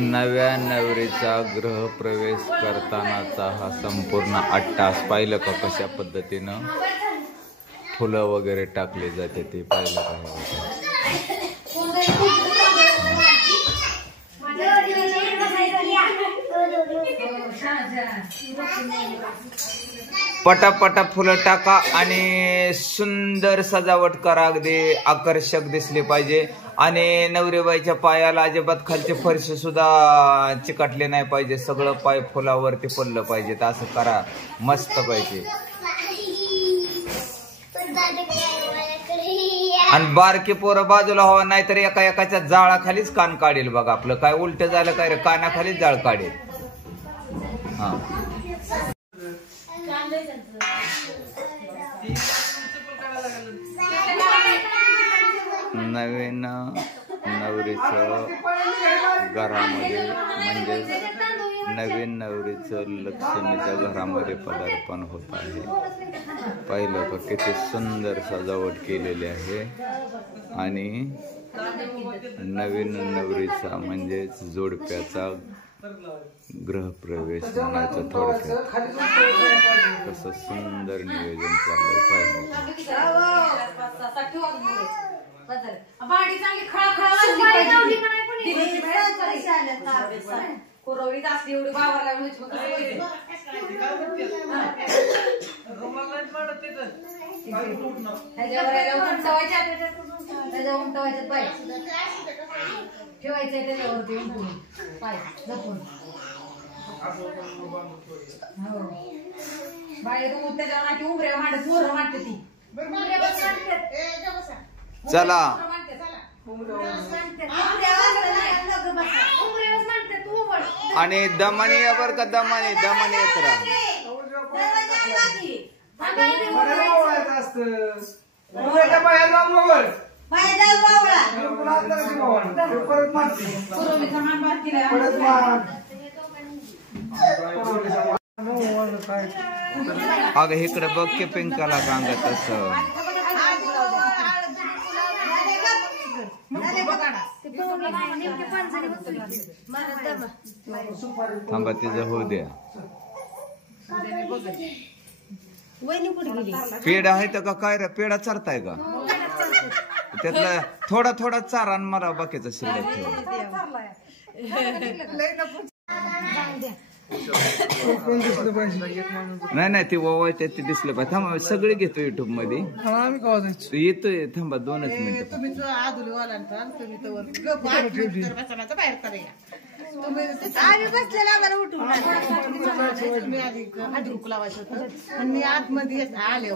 नव्या नवरीचा गृहप्रवेश करतानाचा हा संपूर्ण अट्टास पाहिलं का? कशा पद्धतीनं फुलं वगैरे टाकले जाते ते पाहिलं का? पटापटा फुलं टाका आणि सुंदर सजावट करा, अगदी आकर्षक दिसले पाहिजे. आणि नवरीबाईच्या पायाला अजिबात खालचे फरशी सुद्धा चिकटले नाही पाहिजे, सगळं पाय फुलावरती पडलं पाहिजे. तर असं करा, मस्त पाहिजे. आणि बारकी पोरं बाजूला हवा, नाहीतर एका एकाच्या जाळाखालीच कान काढेल बघा. आपलं काय उलट झालं काय रे, कानाखालीच जाळ काढेल. हा, नवीन नवरीचं घरामध्ये म्हणजे नवीन नवरीचं लक्ष्मीच्या घरामध्ये पदार्पण होत आहे. पाहिलं का किती सुंदर सजावट केलेली आहे. आणि नवीन नवरीचा म्हणजेच जोडप्याचा गृहप्रवेश म्हणायचं थोडक्यात. कसं सुंदर नियोजन चाललंय पाहिजे. ठेवायचंय त्याच्यावरती पाय जपून. हो बाई तू त्याच्यावर उमऱ्या मांडत मोर मांडते ती. चला आणि दमाने या बर का, दमाने दमाने येत राहा. अगं इकडे बघ की पिंकाला सांगत असं. थांबा तिचं होऊ द्या. पेढा आहे तर का काय रे, पेढा चरताय का? त्यातला थोडा थोडा चारा मला बाकीचा शिल्लक ठेवा. नाही नाही ते ओवाळते ते दिसलं पाहिजे. थांबा सगळे घेतो युट्यूब मध्ये येतोय. थांबा 2च मिनिटं. मी आतमध्ये आले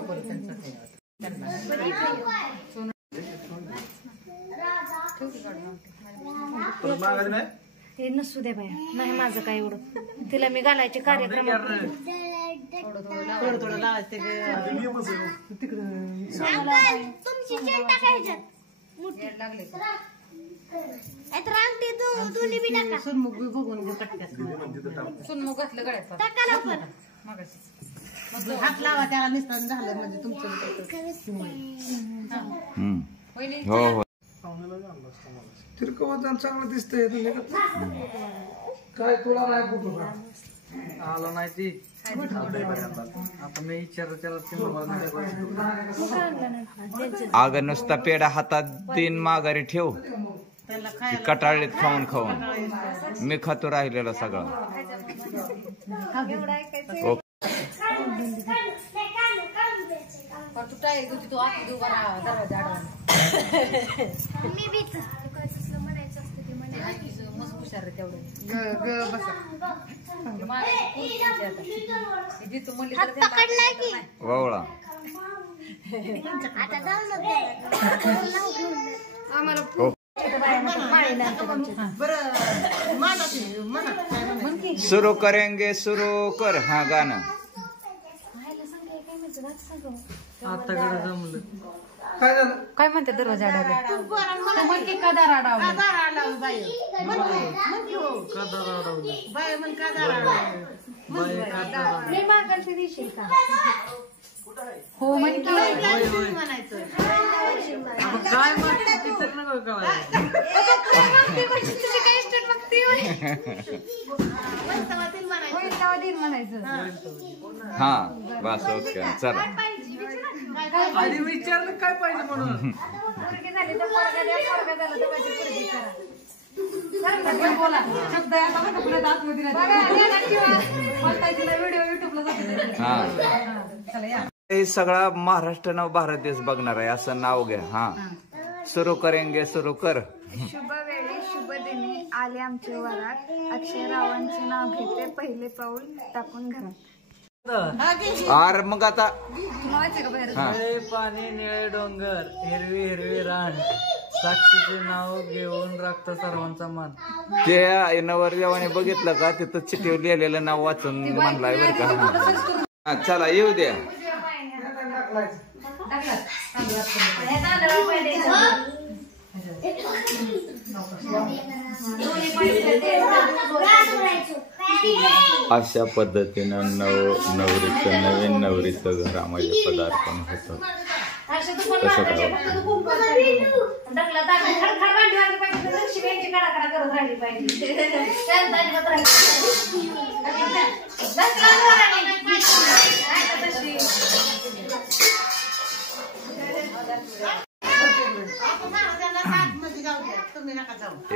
ते नसू दे बाया, नाही माझं काय एवढं. तिला मी घालायचे कार्यक्रम थोडं लावायचं. सुनमुख बी बघून सुनमुख घातलं गळ्यात. हात लावा त्याला निस्तान झालं म्हणजे तुमचं. हो हो तिरकवताना चांगलं दिसतंय. काय तुला नाही कुठं आला नाही ती आता मी विचार त्याला. अगं नुसता पेढा हातात 3 माघारी ठेव, कटाळीत खाऊन खाऊन मी खातो राहिलेला सगळा. वळा सुरू करेंगे सुरू कर. हा गाणं आताकडे जमलं. काय म्हणते दरवाजा अडवले का दार अडवलं बाई. हो म्हणजे काय हा बस ओके चला. आधी विचारलं काय पाहिजे म्हणून. हे सगळा महाराष्ट्र नव भारत देश बघणार आहे असं नाव घ्या. हा सुरू करेंगे सुरू कर. शुभ वेळी शुभ दिनी आले आमचे वरात, अक्षय रावांचे नाव घेते पहिले पाऊल टाकून घरात. आर मग आता निळे पाणी निळे डोंगर हिरवी हिरवी रान, साक्षीचे नाव घेऊन राखत सर्वांचा मान. ते नवरदेवाने बघितलं का तिथं चिठ्ठीवर लिहिलेलं नाव वाचून म्हणलाय बरं का. हा चला येऊ द्या. अशा पद्धतीनं नवीन नवरीचं घरामध्ये पदार्पण होतं. कसं काय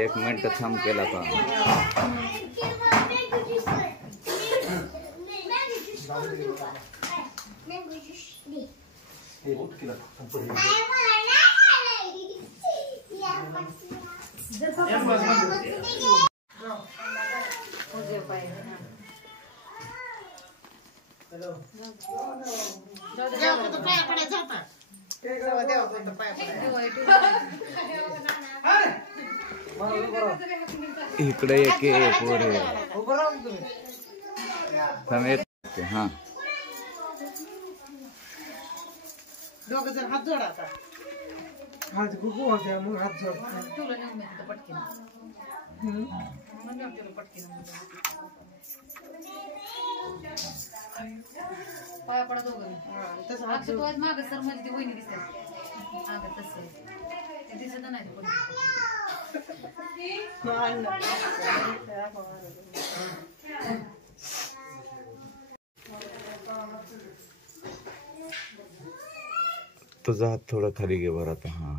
एक मिनिट थांब केला का. इकडे एक हा दोघ जण हात जोडा आता. हात गुगू होत्या मग हात जोड. तुला नेऊन मी पटकीन पाया पडा दोघं. तसं माग सर म्हणजे ती वहिनी दिसतात माग तसं ते दिसत नाही. तुझा हात थोडा खाली घे बरं आता. हा